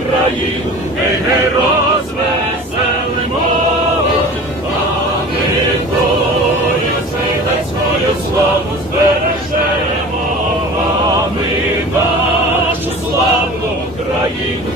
Україну, ми не розвеселимо, а ми тою славу збережемо, а ми нашу славну країну,